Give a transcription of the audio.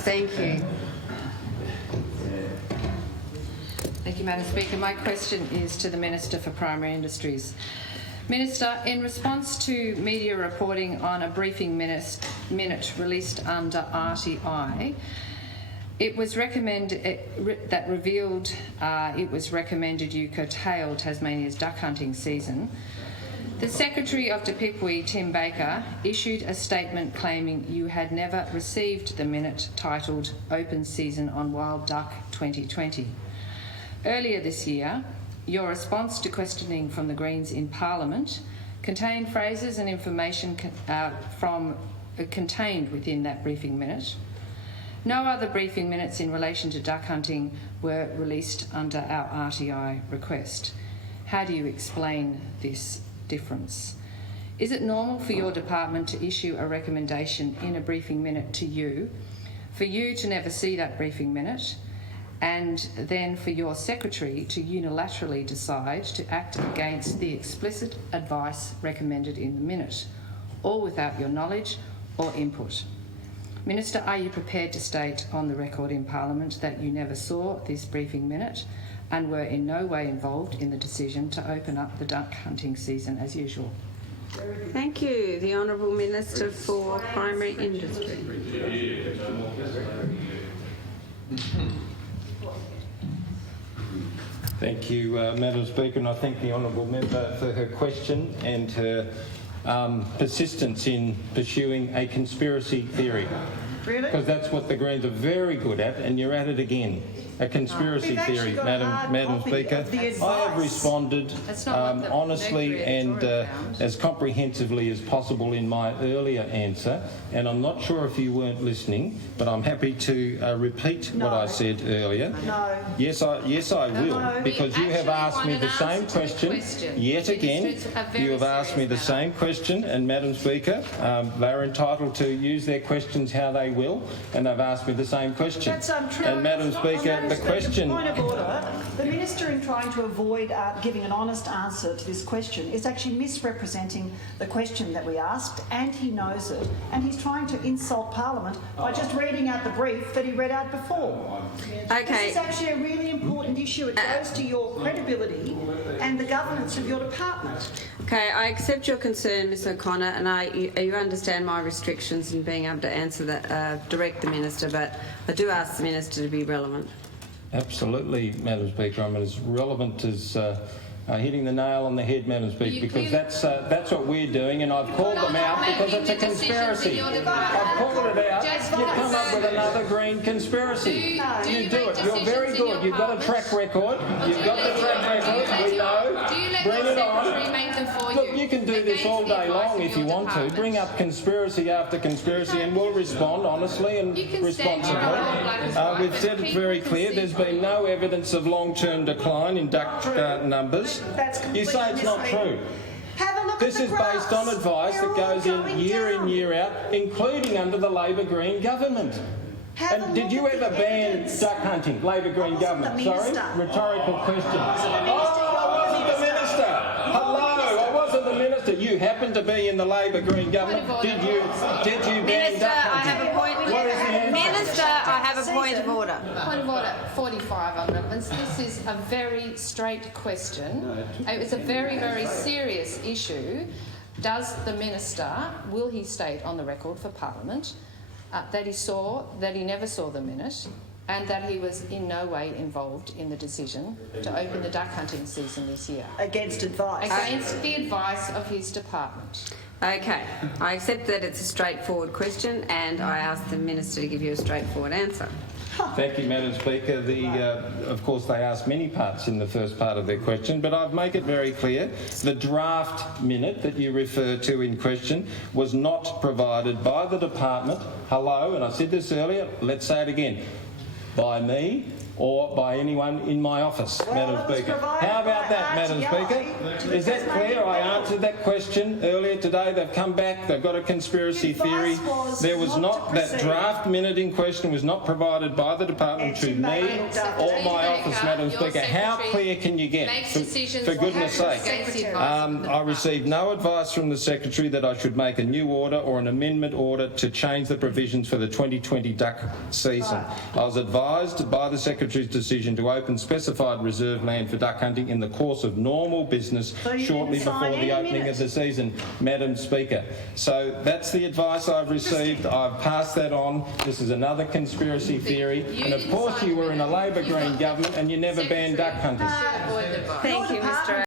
Thank you. Thank you, Madam Speaker. My question is to the Minister for Primary Industries. Minister, in response to media reporting on a briefing minute released under RTI, it was recommended it was recommended you curtail Tasmania's duck hunting season. The Secretary of Dapipui, Tim Baker, issued a statement claiming you had never received the minute titled Open Season on Wild Duck 2020. Earlier this year, your response to questioning from the Greens in Parliament contained phrases and information contained within that briefing minute. No other briefing minutes in relation to duck hunting were released under our RTI request. How do you explain this difference? Is it normal for your department to issue a recommendation in a briefing minute to you, for you to never see that briefing minute, and then for your secretary to unilaterally decide to act against the explicit advice recommended in the minute, all without your knowledge or input? Minister, are you prepared to state on the record in Parliament that you never saw this briefing minute and were in no way involved in the decision to open up the duck hunting season as usual? Thank you. The Honourable Minister for Primary Industry. Thank you, Madam Speaker, and I thank the Honourable Member for her question and her persistence in pursuing a conspiracy theory. Really? Because that's what the Greens are very good at, and you're at it again. A conspiracy theory, Madam Speaker. I have responded honestly and as comprehensively as possible in my earlier answer, and I'm not sure if you weren't listening, but I'm happy to repeat what I said earlier. No. Yes, I will, because you have asked me the same question yet again. You have asked me the same question, and Madam Speaker, they're entitled to use their questions how they will, and they've asked me the same question. That's untrue. And Madam Speaker, the question... Point of order. The Minister, in trying to avoid giving an honest answer to this question, is actually misrepresenting the question that we asked, and he knows it, and he's trying to insult Parliament by just reading out the brief that he read out before. Okay. This is actually a really important issue. It goes to your credibility and the governance of your department. Okay, I accept your concern, Ms O'Connor, and you understand my restrictions in being able to answer that, direct the Minister, but I do ask the Minister to be relevant. Absolutely, Madam Speaker. I'm as relevant as hitting the nail on the head, Madam Speaker, because that's what we're doing, and I've called them out because it's a conspiracy. I've called it out. You come up with another Green conspiracy. You do it. You're very good. You've got a track record. You've got the track record. We know. Bring it on. Look, you can do this all day long if you want to. Bring up conspiracy after conspiracy, and we'll respond honestly and responsibly. We've said it very clear. There's been no evidence of long-term decline in duck numbers. You say it's not true. This is based on advice that goes in, year out, including under the Labor Green government. And did you ever ban duck hunting, Labor Green government? Sorry, rhetorical question. Oh, I wasn't the minister. Hello, I wasn't the minister. You happened to be in the Labor Green government. Did you ban duck hunting? Minister, I have a point. What is the answer? Minister, I have a point of order. Point of order 45 on relevance. This is a very straight question. It's a very, very serious issue. Does the Minister, will he state on the record for Parliament that he never saw the minute and that he was in no way involved in the decision to open the duck hunting season this year? Against advice. Against the advice of his department. Okay, I accept that it's a straightforward question, and I ask the Minister to give you a straightforward answer. Thank you, Madam Speaker. Of course, they asked many parts in the first part of their question, but I'd make it very clear. The draft minute that you refer to in question was not provided by the department. Hello, and I said this earlier, let's say it again. by me or by anyone in my office, Madam Speaker. How about that, Madam Speaker? Is that clear? I answered that question earlier today. They've come back. They've got a conspiracy theory. There was not, that draft minute in question was not provided by the department to me or my office, Madam Speaker. How clear can you get? For goodness sake. I received no advice from the Secretary that I should make a new order or an amendment order to change the provisions for the 2020 duck season. I was advised by the Secretary's decision to open specified reserve land for duck hunting in the course of normal business shortly before the opening of the season, Madam Speaker. So that's the advice I've received. I've passed that on. This is another conspiracy theory. And of course you were in a Labor Green government and you never banned duck hunters. Thank you, Mr.